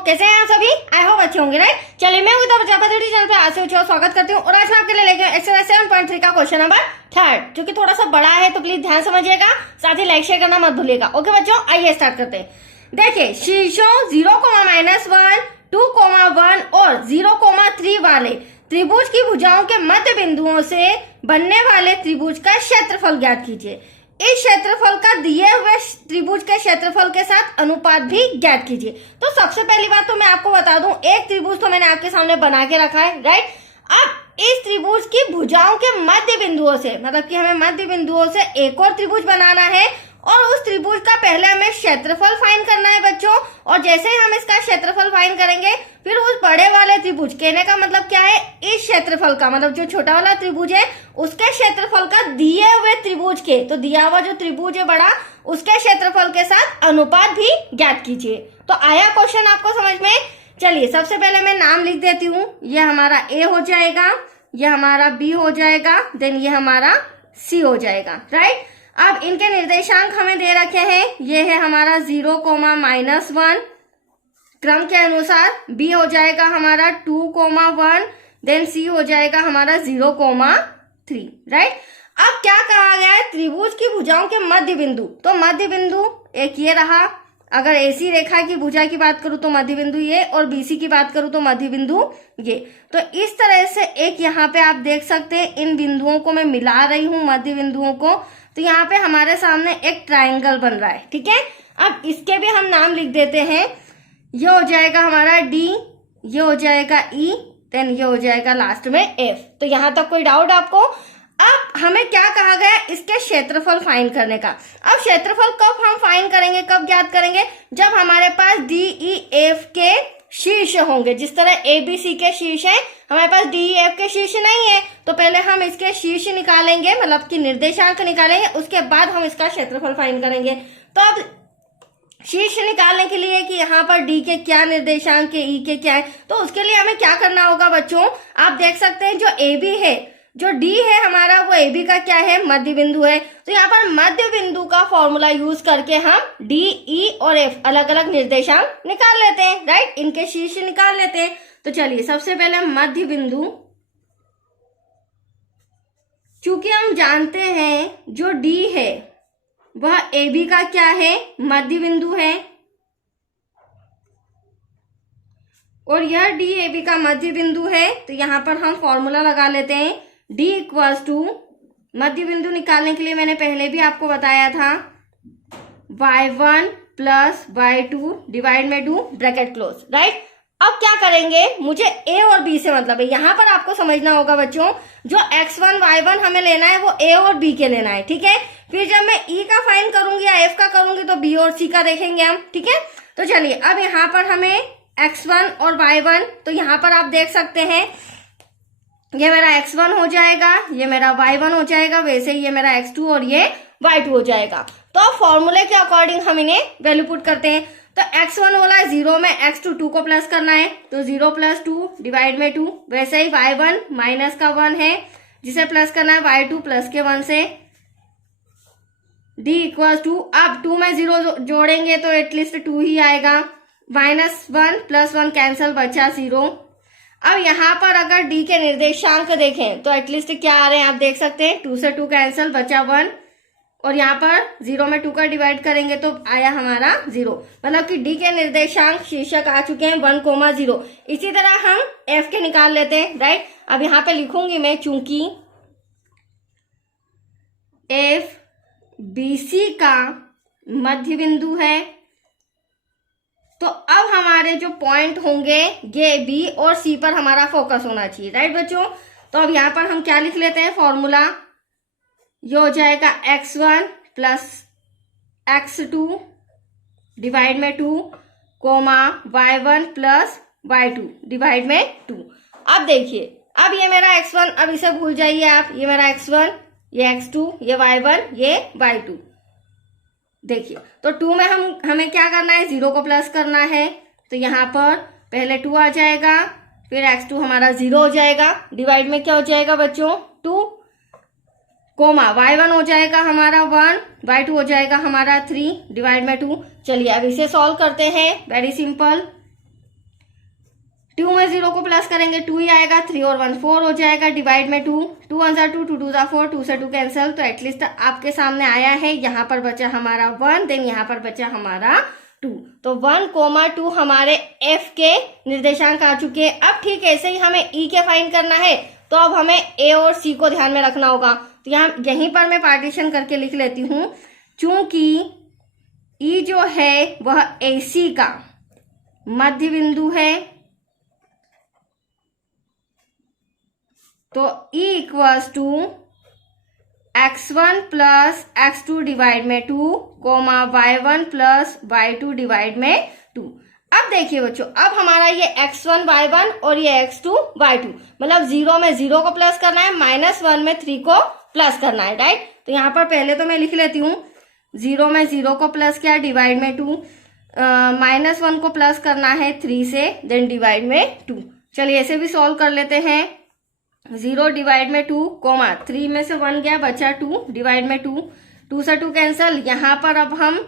कैसे हैं आप सभी? आई होप अच्छे होंगे राइट। चलिए मैं हूं प्रजापति चैनल पे आज से स्वागत करती हूँ और आज मैं आपके लिए लेके एक्सरसाइज 7.3 का क्वेश्चन नंबर 3 जो कि थोड़ा सा बड़ा है तो प्लीज ध्यान समझिएगा, साथ ही लाइक शेयर करना मत भूलिएगा। ओके बच्चों, आइए स्टार्ट करते हैं। देखिए शीर्षों 0,-1, 2,1 और 0,3 वाले त्रिभुज की भुजाओं के मध्य बिंदुओं से बनने वाले त्रिभुज का क्षेत्रफल ज्ञात कीजिए। इस क्षेत्रफल का दिए हुए त्रिभुज के क्षेत्रफल के साथ अनुपात भी ज्ञात कीजिए। तो सबसे पहली बात तो मैं आपको बता दूं, एक त्रिभुज तो मैंने आपके सामने बना के रखा है राइट। अब इस त्रिभुज की भुजाओं के मध्य बिंदुओं से, मतलब कि हमें मध्य बिंदुओं से एक और त्रिभुज बनाना है और उस त्रिभुज का पहले हमें क्षेत्रफल फाइंड करना है बच्चों। और जैसे ही हम इसका क्षेत्रफल फाइंड करेंगे फिर उस बड़े वाले त्रिभुज, कहने का मतलब क्या है, इस क्षेत्रफल का मतलब जो छोटा वाला त्रिभुज है उसके क्षेत्रफल का दिए हुए त्रिभुज के, तो दिया हुआ जो त्रिभुज है बड़ा, उसके क्षेत्रफल के साथ अनुपात भी ज्ञात कीजिए। तो आया क्वेश्चन आपको समझ में? चलिए सबसे पहले मैं नाम लिख देती हूँ। ये हमारा ए हो जाएगा, ये हमारा बी हो जाएगा, देन ये हमारा सी हो जाएगा राइट। अब इनके निर्देशांक हमें दे रखे हैं, ये है हमारा 0,-1 क्रम के अनुसार, बी हो जाएगा हमारा 2,1, देन सी हो जाएगा हमारा 0,3 राइट। अब क्या कहा गया है, त्रिभुज की भुजाओं के मध्य बिंदु, तो मध्य बिंदु एक ये रहा। अगर एसी रेखा की भुजा की बात करूं तो मध्य बिंदु ये, और बीसी की बात करूं तो मध्य बिंदु ये। तो इस तरह से एक यहाँ पे आप देख सकते हैं, इन बिंदुओं को मैं मिला रही हूं मध्य बिंदुओं को, तो यहाँ पे हमारे सामने एक ट्राइंगल बन रहा है, ठीक है। अब इसके भी हम नाम लिख देते हैं। ये हो जाएगा हमारा डी, ये हो जाएगा ई, देन ये हो जाएगा लास्ट में एफ। तो यहां तक कोई डाउट आपको? अब हमें क्या कहा गया, इसके क्षेत्रफल फाइंड करने का। अब क्षेत्रफल कब हम फाइंड करेंगे, कब ज्ञात करेंगे, जब हमारे पास डी ई एफ के शीर्ष होंगे। जिस तरह ए बी सी के शीर्ष है, हमारे पास डी ई एफ के शीर्ष नहीं है, तो पहले हम इसके शीर्ष निकालेंगे, मतलब कि निर्देशांक निकालेंगे, उसके बाद हम इसका क्षेत्रफल फाइंड करेंगे। तो अब शीर्ष निकालने के लिए कि यहाँ पर डी के क्या निर्देशांक है, ई के क्या है, तो उसके लिए हमें क्या करना होगा बच्चों, आप देख सकते हैं जो ए बी है, जो डी है हमारा, वो ए बी का क्या है, मध्य बिंदु है। तो यहाँ पर मध्य बिंदु का फॉर्मूला यूज करके हम डी ई और एफ अलग अलग निर्देशांक निकाल लेते हैं राइट, इनके शीर्ष निकाल लेते हैं। तो चलिए सबसे पहले मध्य बिंदु, चूंकि हम जानते हैं जो डी है वह ए बी का क्या है, मध्य बिंदु है, और यह डी ए बी का मध्य बिंदु है। तो यहां पर हम फॉर्मूला लगा लेते हैं, डी इक्वल्स टू, मध्य बिंदु निकालने के लिए मैंने पहले भी आपको बताया था, y1 प्लस y2 डिवाइड में 2 ब्रैकेट क्लोज राइट। अब क्या करेंगे, मुझे ए और बी से मतलब है, यहां पर आपको समझना होगा बच्चों, जो x1 y1 हमें लेना है वो ए और बी के लेना है, ठीक है। फिर जब मैं ई का फाइंड करूंगी या एफ का करूंगी तो बी और सी का देखेंगे हम, ठीक है। तो चलिए अब यहाँ पर हमें x1 और y1, तो यहाँ पर आप देख सकते हैं ये मेरा x1 हो जाएगा, ये मेरा y1 हो जाएगा, वैसे ही ये मेरा x2 और ये y2 हो जाएगा। तो फॉर्मूले के अकॉर्डिंग हम इन्हें वैल्यू पुट करते हैं। तो x1 वाला 0 में x2 2 को प्लस करना है, तो 0 प्लस 2 डिवाइड में 2, वैसे ही y1 माइनस का 1 है जिसे प्लस करना है y2 प्लस के 1 से, d इक्वल्स टू, अब 2 में 0 जोड़ेंगे तो एटलीस्ट 2 ही आएगा, -1 प्लस 1 कैंसल, बचा 0। अब यहाँ पर अगर डी के निर्देशांक देखें तो एटलीस्ट क्या आ रहे हैं आप देख सकते हैं, 2 से 2 कैंसल, बचा 1, और यहाँ पर 0 में 2 का डिवाइड करेंगे तो आया हमारा 0, मतलब कि डी के निर्देशांक शीर्षक आ चुके हैं 1,0। इसी तरह हम एफ के निकाल लेते हैं राइट। अब यहाँ पे लिखूंगी मैं, चूंकि एफ बीसी का मध्य बिंदु है, तो अब हमारे जो पॉइंट होंगे ये बी और सी पर हमारा फोकस होना चाहिए राइट बच्चों। तो अब यहाँ पर हम क्या लिख लेते हैं, फॉर्मूला ये हो जाएगा x1 प्लस x2 डिवाइड में 2 coma y1 plus y2 divide में 2। अब देखिए, अब ये मेरा x1, अब इसे भूल जाइए आप, ये मेरा x1, ये x2, ये y1, ये y2। देखिए तो 2 में हमें क्या करना है, 0 को प्लस करना है, तो यहाँ पर पहले 2 आ जाएगा, फिर x2 हमारा 0 हो जाएगा, डिवाइड में क्या हो जाएगा बच्चों 2, कोमा y1 हो जाएगा हमारा 1, y2 हो जाएगा हमारा 3 डिवाइड में 2। चलिए अब इसे सॉल्व करते हैं, वेरी सिंपल। 2 में 0 को प्लस करेंगे 2 ही आएगा, 3 और 1 4 हो जाएगा, डिवाइड में 2, 2 1 जा 2, 2 2 जा 4, 2 से 2 कैंसिल, तो एटलीस्ट आपके सामने आया है, यहाँ पर बचा हमारा 1, देन यहाँ पर बचा हमारा 2, तो 1,2 हमारे f के निर्देशांक आ चुके हैं। अब ठीक ऐसे ही हमें e के फाइंड करना है, तो अब हमें a और c को ध्यान में रखना होगा। तो यहाँ यहीं पर मैं पार्टीशन करके लिख लेती हूँ, चूंकि e जो है वह ac का मध्य बिंदु है, तो e equals to x1 plus x2 divide में 2, y1 प्लस y2 डिवाइड में 2। अब देखिए बच्चों, अब हमारा ये x1 y1 और ये x2 y2, मतलब 0 में 0 को प्लस करना है, -1 में 3 को प्लस करना है, राइट। तो यहाँ पर पहले तो मैं लिख लेती हूँ, 0 में 0 को प्लस किया, डिवाइड में 2, -1 को प्लस करना है 3 से, देन डिवाइड में 2। चलिए ऐसे भी सॉल्व कर लेते हैं। 0 डिवाइड में 2, 3 में से 1 गया, बचा 2, डिवाइड में 2, 2 से 2 कैंसिल। यहाँ पर अब हम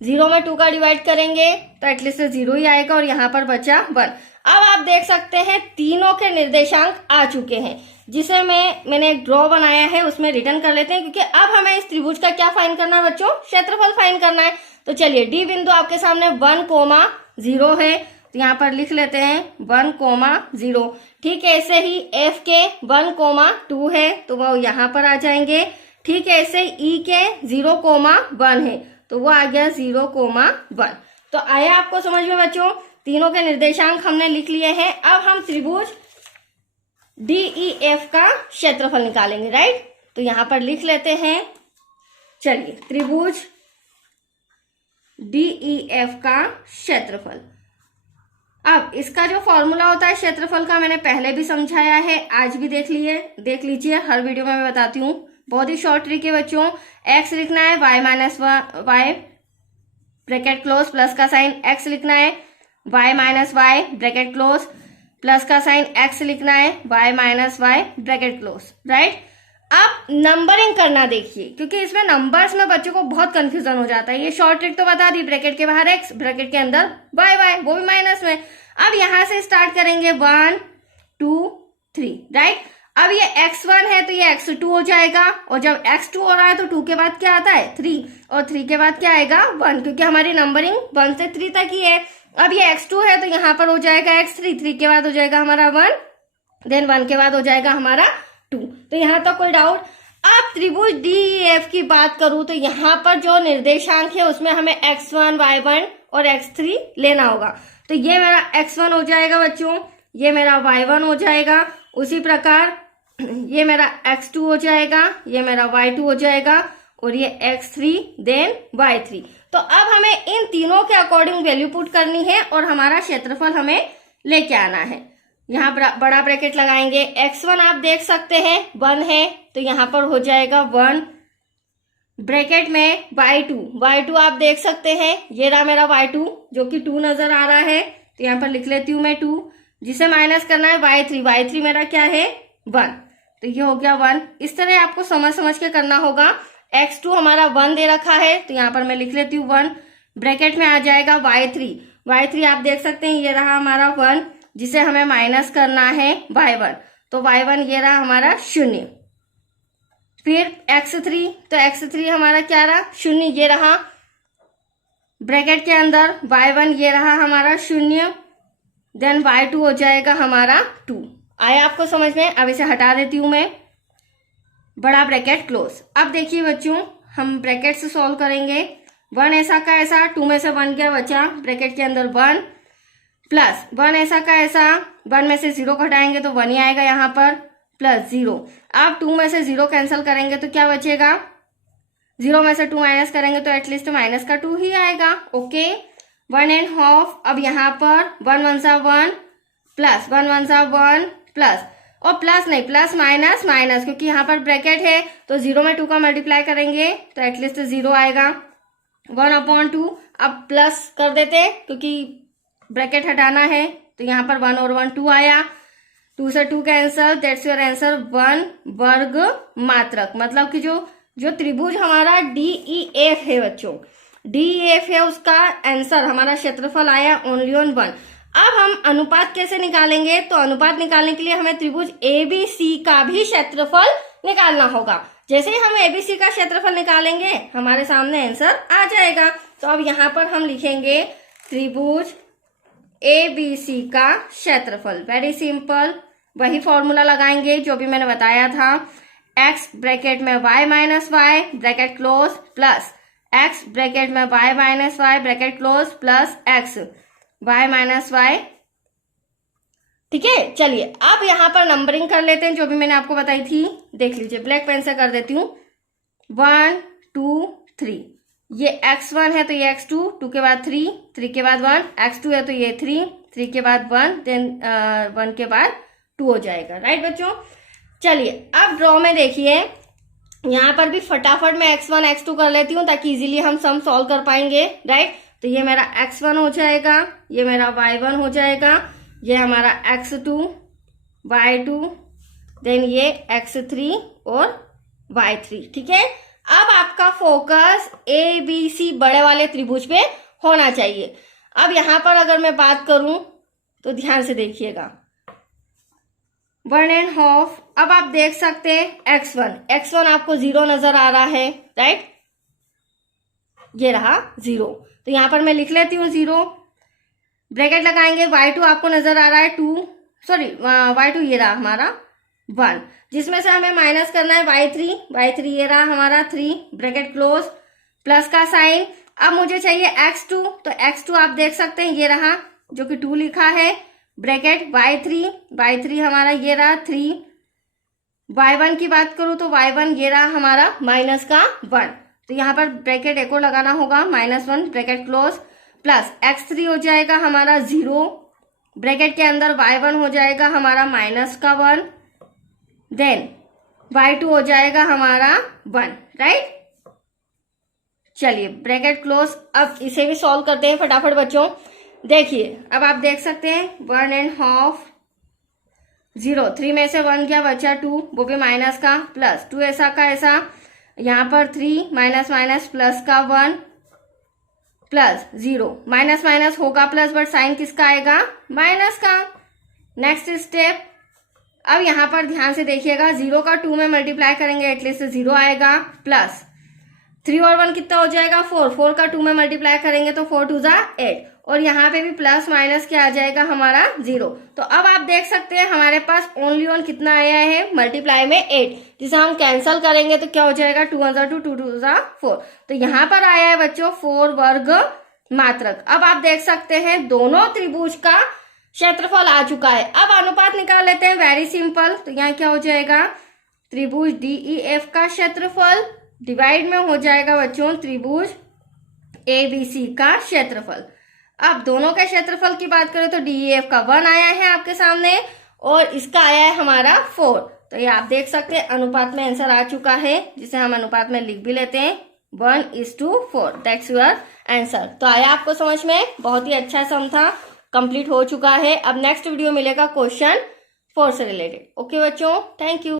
0 में 2 का डिवाइड करेंगे तो एटलीस्ट 0 ही आएगा, और यहाँ पर बचा 1। अब आप देख सकते हैं तीनों के निर्देशांक आ चुके हैं, जिसे मैंने एक ड्रॉ बनाया है, उसमें रिटर्न कर लेते हैं, क्योंकि अब हमें इस त्रिभुज का क्या फाइंड करना है बच्चों, क्षेत्रफल फाइंड करना है। तो चलिए डी बिंदु आपके सामने 1,0 है, तो यहाँ पर लिख लेते हैं 1,0। ठीक है, ऐसे ही f के 1,2 है, तो वो यहाँ पर आ जाएंगे। ठीक है, ऐसे ही e के 0,1 है, तो वो आ गया 0,1। तो आया आपको समझ में बच्चों, तीनों के निर्देशांक हमने लिख लिए हैं। अब हम त्रिभुज DEF का क्षेत्रफल निकालेंगे, राइट। तो यहाँ पर लिख लेते हैं, चलिए त्रिभुज DEF का क्षेत्रफल। अब इसका जो फॉर्मूला होता है क्षेत्रफल का, मैंने पहले भी समझाया है, आज भी देख लीजिए, हर वीडियो में मैं बताती हूँ। बहुत ही शॉर्ट ट्रिक है बच्चों। x लिखना है, y minus y bracket close plus का साइन, x लिखना है, y minus y bracket close plus का साइन, x लिखना है, y minus y bracket close, right. अब नंबरिंग करना देखिए, क्योंकि इसमें नंबर्स में बच्चों को बहुत कंफ्यूजन हो जाता है। ये शॉर्ट ट्रिक तो बता दी, ब्रैकेट के बाहर x, ब्रैकेट के अंदर y, वो भी माइनस में। अब यहां से स्टार्ट करेंगे 1 2 3, राइट। अब ये x1 है तो ये x2 हो जाएगा, और जब x2 हो रहा है तो 2 के बाद क्या आता है 3, और 3 के बाद क्या आएगा 1, क्योंकि हमारी नंबरिंग 1 से 3 तक ही है। अब ये x2 है तो यहाँ पर हो जाएगा x3, 3 के बाद हो जाएगा हमारा 1, देन 1 के बाद हो जाएगा हमारा 2। तो यहाँ तक कोई डाउट। अब त्रिभुज DEF की बात करूं तो यहाँ पर जो निर्देशांक है उसमें हमें x1 y1 और x3 लेना होगा। तो ये मेरा x1 हो जाएगा बच्चों, ये मेरा y1 हो जाएगा, उसी प्रकार ये मेरा x2 हो जाएगा, ये मेरा y2 हो जाएगा, और ये x3 देन y3। तो अब हमें इन तीनों के अकॉर्डिंग वैल्यू पुट करनी है, और हमारा क्षेत्रफल हमें लेके आना है। यहाँ बड़ा ब्रैकेट लगाएंगे, x1 आप देख सकते हैं 1 है, तो यहाँ पर हो जाएगा 1, ब्रैकेट में y2 आप देख सकते हैं, ये रहा मेरा y2 जो कि 2 नजर आ रहा है, तो यहाँ पर लिख लेती हूँ मैं 2, जिसे माइनस करना है y3 मेरा क्या है 1, तो ये हो गया 1। इस तरह आपको समझ के करना होगा। x2 हमारा 1 दे रखा है, तो यहाँ पर मैं लिख लेती हूँ 1, ब्रैकेट में आ जाएगा y3 आप देख सकते हैं, ये रहा हमारा 1, जिसे हमें माइनस करना है y1, तो y1 ये रहा हमारा 0। फिर x3, तो x3 हमारा क्या रहा 0, ये रहा ब्रैकेट के अंदर, y1 ये रहा हमारा 0, देन y2 हो जाएगा हमारा 2। आया आपको समझ में। अब इसे हटा देती हूं मैं, बड़ा ब्रैकेट क्लोज। अब देखिए बच्चों, हम ब्रैकेट से सॉल्व करेंगे। 1 ऐसा का ऐसा, 2 में से 1 क्या बचा, ब्रैकेट के अंदर 1 प्लस 1 ऐसा का ऐसा, 1 में से 0 घटाएंगे तो 1 ही आएगा यहाँ पर, प्लस 0। अब 2 में से 0 कैंसिल करेंगे तो क्या बचेगा, 0 में से 2 माइनस करेंगे तो एटलीस्ट माइनस का 2 ही आएगा। ओके, 1.5। अब यहाँ पर 1 1 सा 1 प्लस 1 1 सा 1 प्लस, और प्लस नहीं प्लस माइनस माइनस, क्योंकि यहाँ पर ब्रैकेट है तो 0 में 2 का मल्टीप्लाई करेंगे तो एटलीस्ट 0 आएगा। 1/2 अब प्लस कर देते क्योंकि ब्रैकेट हटाना है, तो यहाँ पर 1 और 1 2 आया, 2 से 2 कैंसल, दैट्स योर आंसर 1 वर्ग मात्रक। मतलब कि जो त्रिभुज हमारा DEF है बच्चों, DEF है, उसका आंसर हमारा क्षेत्रफल आया ओनली ऑन 1। अब हम अनुपात कैसे निकालेंगे? तो अनुपात निकालने के लिए हमें त्रिभुज एबीसी का भी क्षेत्रफल निकालना होगा। जैसे ही हम एबीसी का क्षेत्रफल निकालेंगे हमारे सामने आंसर आ जाएगा। तो अब यहाँ पर हम लिखेंगे त्रिभुज एबीसी का क्षेत्रफल। वेरी सिंपल, वही फॉर्मूला लगाएंगे जो भी मैंने बताया था। x ब्रैकेट में y minus y bracket close plus x bracket में y minus y bracket close plus x y minus y. ठीक है, चलिए अब यहाँ पर नंबरिंग कर लेते हैं जो भी मैंने आपको बताई थी। देख लीजिए, ब्लैक पेन से कर देती हूँ। 1 2 3, ये x1 है तो ये x2, 2 के बाद 3, 3 के बाद 1, x2 है तो ये 3, 3 के बाद 1, देन 1 के बाद 2 हो जाएगा। राइट बच्चों, चलिए अब ड्रॉ में देखिए, यहाँ पर भी फटाफट मैं x1 x2 कर लेती हूँ ताकि इजीली हम सम सॉल्व कर पाएंगे। राइट, तो ये मेरा x1 हो जाएगा, ये मेरा y1 हो जाएगा, ये हमारा x2 y2, देन ये x3 और y3। ठीक है, अब आपका फोकस ए बी सी बड़े वाले त्रिभुज पे होना चाहिए। अब यहाँ पर अगर मैं बात करूं तो ध्यान से देखिएगा, 1.5। अब आप देख सकते हैं x1 आपको 0 नजर आ रहा है। राइट, ये रहा 0, तो यहाँ पर मैं लिख लेती हूँ 0, ब्रैकेट लगाएंगे। y2 आपको नजर आ रहा है 2, सॉरी y2 ये रहा हमारा 1, जिसमें से हमें माइनस करना है y3 ये रहा हमारा 3, ब्रैकेट क्लोज, प्लस का साइन। अब मुझे चाहिए x2, तो x2 आप देख सकते हैं ये रहा जो कि 2 लिखा है, ब्रैकेट y3 हमारा ये रहा 3। y1 की बात करूं तो y1 ये रहा हमारा माइनस का 1, तो यहाँ पर ब्रैकेट एक और लगाना होगा, -1 ब्रैकेट क्लोज, प्लस x3 हो जाएगा हमारा 0, ब्रैकेट के अंदर y1 हो जाएगा हमारा माइनस का 1, देन y2 हो जाएगा हमारा 1। राइट, चलिए ब्रैकेट क्लोज। अब इसे भी सॉल्व करते हैं फटाफट बच्चों। देखिए, अब आप देख सकते हैं 1.5, 0, 3 में से 1 क्या बचा 2, वो भी माइनस का, प्लस 2 ऐसा का ऐसा, यहाँ पर 3 माइनस माइनस प्लस का 1 प्लस 0, माइनस माइनस होगा प्लस, बट साइन किसका आएगा? माइनस का। नेक्स्ट स्टेप, अब यहाँ पर ध्यान से देखिएगा, 0 का 2 में मल्टीप्लाई करेंगे एटलीस्ट 0 आएगा, प्लस 3 और 1 कितना हो जाएगा? 4 का 2 में मल्टीप्लाई करेंगे तो 4 2 8, और यहाँ पे भी प्लस माइनस क्या आ जाएगा हमारा? 0। तो अब आप देख सकते हैं हमारे पास ओनली वन कितना आया है? मल्टीप्लाई में 8, जिसे हम कैंसिल करेंगे तो क्या हो जाएगा? 2 1 2 2 2 4। तो यहाँ पर आया है बच्चों 4 वर्ग मात्रक। अब आप देख सकते हैं दोनों त्रिभुज का क्षेत्रफल आ चुका है। अब अनुपात निकाल लेते हैं, वेरी सिंपल। तो यहाँ क्या हो जाएगा? त्रिभुज DEF का क्षेत्रफल डिवाइड में हो जाएगा बच्चों त्रिभुज ABC का क्षेत्रफल। अब दोनों के क्षेत्रफल की बात करें तो DEF का 1 आया है आपके सामने और इसका आया है हमारा 4। तो ये आप देख सकते हैं अनुपात में आंसर आ चुका है, जिसे हम अनुपात में लिख भी लेते हैं 1:4। That's your answer. तो आया आपको समझ में? बहुत ही अच्छा सम था, कंप्लीट हो चुका है। अब नेक्स्ट वीडियो मिलेगा क्वेश्चन 4 से रिलेटेड। ओके बच्चों, थैंक यू।